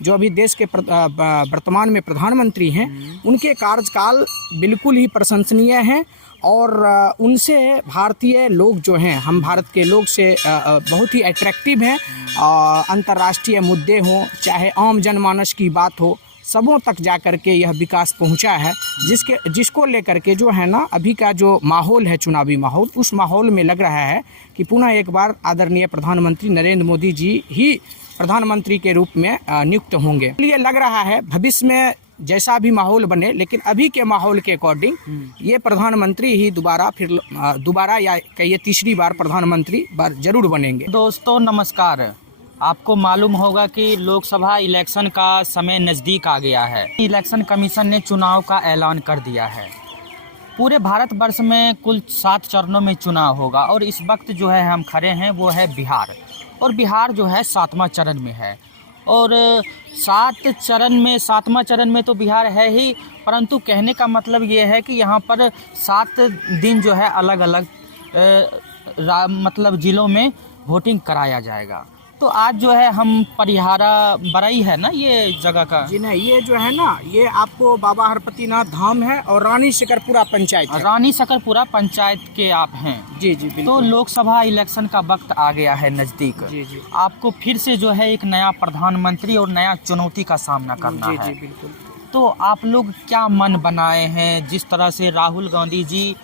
जो अभी देश के वर्तमान में प्रधानमंत्री हैं, उनके कार्यकाल बिल्कुल ही प्रशंसनीय हैं और उनसे भारतीय लोग जो हैं, हम भारत के लोग से बहुत ही अट्रैक्टिव हैं। अंतर्राष्ट्रीय मुद्दे हों, चाहे आम जनमानस की बात हो, सबों तक जा कर के यह विकास पहुंचा है, जिसको लेकर के जो है ना, अभी का जो माहौल है, चुनावी माहौल, उस माहौल में लग रहा है कि पुनः एक बार आदरणीय प्रधानमंत्री नरेंद्र मोदी जी ही प्रधानमंत्री के रूप में नियुक्त होंगे। इसलिए लग रहा है भविष्य में जैसा भी माहौल बने, लेकिन अभी के माहौल के अकॉर्डिंग ये प्रधानमंत्री ही दोबारा या कहिए तीसरी बार प्रधानमंत्री जरूर बनेंगे। दोस्तों नमस्कार। आपको मालूम होगा कि लोकसभा इलेक्शन का समय नज़दीक आ गया है। इलेक्शन कमीशन ने चुनाव का ऐलान कर दिया है। पूरे भारतवर्ष में कुल 7 चरणों में चुनाव होगा और इस वक्त जो है हम खड़े हैं वो है बिहार, और बिहार जो है 7वां चरण में है। और 7वां चरण में तो बिहार है ही, परंतु कहने का मतलब ये है कि यहाँ पर 7 दिन जो है अलग अलग मतलब ज़िलों में वोटिंग कराया जाएगा। तो आज जो है हम परिहारा बरई है ना ये जगह का जी नहीं, ये जो है ना, ये आपको बाबा हरपतिनाथ धाम है और रानी शकरपुरा पंचायत है। रानी शकरपुरा पंचायत के आप हैं। जी जी बिल्कुल। तो लोकसभा इलेक्शन का वक्त आ गया है नज़दीक। जी जी। आपको फिर से जो है एक नया प्रधानमंत्री और नया चुनौती का सामना करना है। जी बिल्कुल। तो आप लोग क्या मन बनाए हैं? जिस तरह से राहुल गांधी जी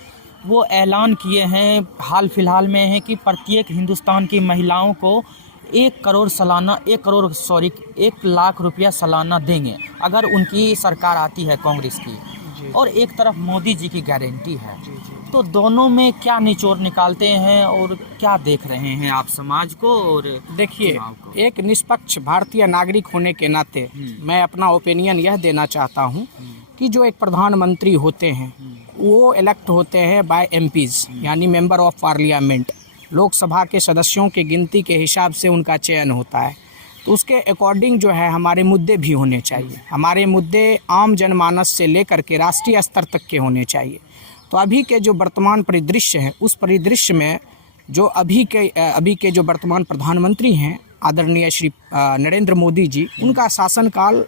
वो ऐलान किए हैं हाल फिलहाल में है कि प्रत्येक हिंदुस्तान की महिलाओं को 1 लाख रुपया सालाना देंगे अगर उनकी सरकार आती है कांग्रेस की, और एक तरफ मोदी जी की गारंटी है। तो दोनों में क्या निचोड़ निकालते हैं और क्या देख रहे हैं आप समाज को? और देखिए, एक निष्पक्ष भारतीय नागरिक होने के नाते मैं अपना ओपिनियन यह देना चाहता हूं कि जो एक प्रधानमंत्री होते हैं वो इलेक्ट होते हैं बाय एमपीज, यानी मेंबर ऑफ पार्लियामेंट। लोकसभा के सदस्यों की गिनती के हिसाब से उनका चयन होता है। तो उसके अकॉर्डिंग जो है हमारे मुद्दे भी होने चाहिए। हमारे मुद्दे आम जनमानस से लेकर के राष्ट्रीय स्तर तक के होने चाहिए। तो अभी के जो वर्तमान परिदृश्य है, उस परिदृश्य में जो अभी के जो वर्तमान प्रधानमंत्री हैं आदरणीय श्री नरेंद्र मोदी जी, उनका शासनकाल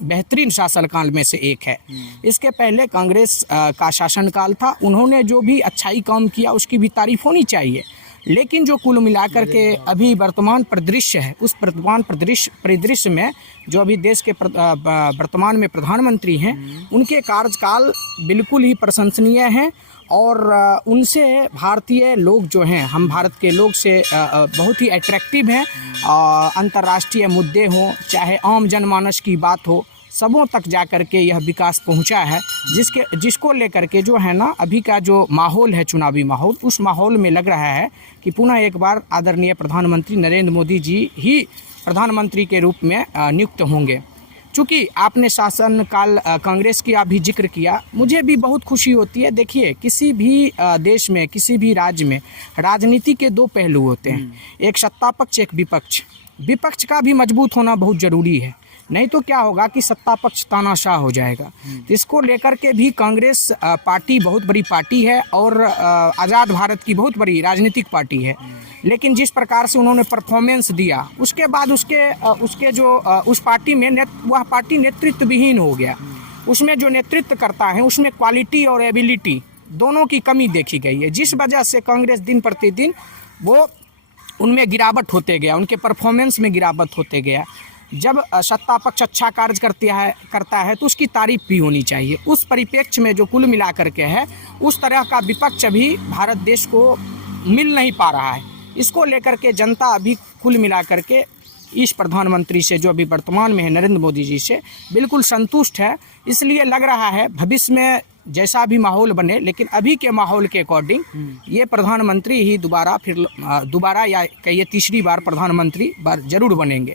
बेहतरीन शासनकाल में से एक है। इसके पहले कांग्रेस का शासनकाल था, उन्होंने जो भी अच्छाई काम किया उसकी भी तारीफ होनी चाहिए। लेकिन जो कुल मिलाकर के अभी वर्तमान परिदृश्य है, उस वर्तमान परिदृश्य में जो अभी देश के वर्तमान में प्रधानमंत्री हैं, उनके कार्यकाल बिल्कुल ही प्रशंसनीय हैं और उनसे भारतीय लोग जो हैं, हम भारत के लोग से बहुत ही अट्रैक्टिव हैं। अंतर्राष्ट्रीय मुद्दे हों, चाहे आम जनमानस की बात हो, सबों तक जा कर के यह विकास पहुंचा है, जिसको लेकर के जो है ना, अभी का जो माहौल है, चुनावी माहौल, उस माहौल में लग रहा है कि पुनः एक बार आदरणीय प्रधानमंत्री नरेंद्र मोदी जी ही प्रधानमंत्री के रूप में नियुक्त होंगे। चूँकि आपने शासनकाल कांग्रेस की अभी जिक्र किया, मुझे भी बहुत खुशी होती है। देखिए, किसी भी देश में, किसी भी राज्य में राजनीति के 2 पहलू होते हैं, एक सत्ता पक्ष, एक विपक्ष। विपक्ष का भी मजबूत होना बहुत ज़रूरी है, नहीं तो क्या होगा कि सत्ता पक्ष तानाशाह हो जाएगा। तो इसको लेकर के भी कांग्रेस पार्टी बहुत बड़ी पार्टी है और आज़ाद भारत की बहुत बड़ी राजनीतिक पार्टी है। लेकिन जिस प्रकार से उन्होंने परफॉर्मेंस दिया, उसके बाद उसके जो उस पार्टी में वह पार्टी नेतृत्व विहीन हो गया। उसमें जो नेतृत्व करता है, उसमें क्वालिटी और एबिलिटी दोनों की कमी देखी गई है, जिस वजह से कांग्रेस दिन प्रतिदिन वो उनमें गिरावट होते गया, उनके परफॉर्मेंस में गिरावट होते गया। जब सत्ता पक्ष अच्छा कार्य करता है तो उसकी तारीफ भी होनी चाहिए। उस परिप्रेक्ष्य में जो कुल मिला करके है, उस तरह का विपक्ष अभी भारत देश को मिल नहीं पा रहा है। इसको लेकर के जनता अभी कुल मिला करके इस प्रधानमंत्री से, जो अभी वर्तमान में है नरेंद्र मोदी जी से, बिल्कुल संतुष्ट है। इसलिए लग रहा है भविष्य में जैसा भी माहौल बने, लेकिन अभी के माहौल के अकॉर्डिंग ये प्रधानमंत्री ही दोबारा या कहिए तीसरी बार प्रधानमंत्री जरूर बनेंगे।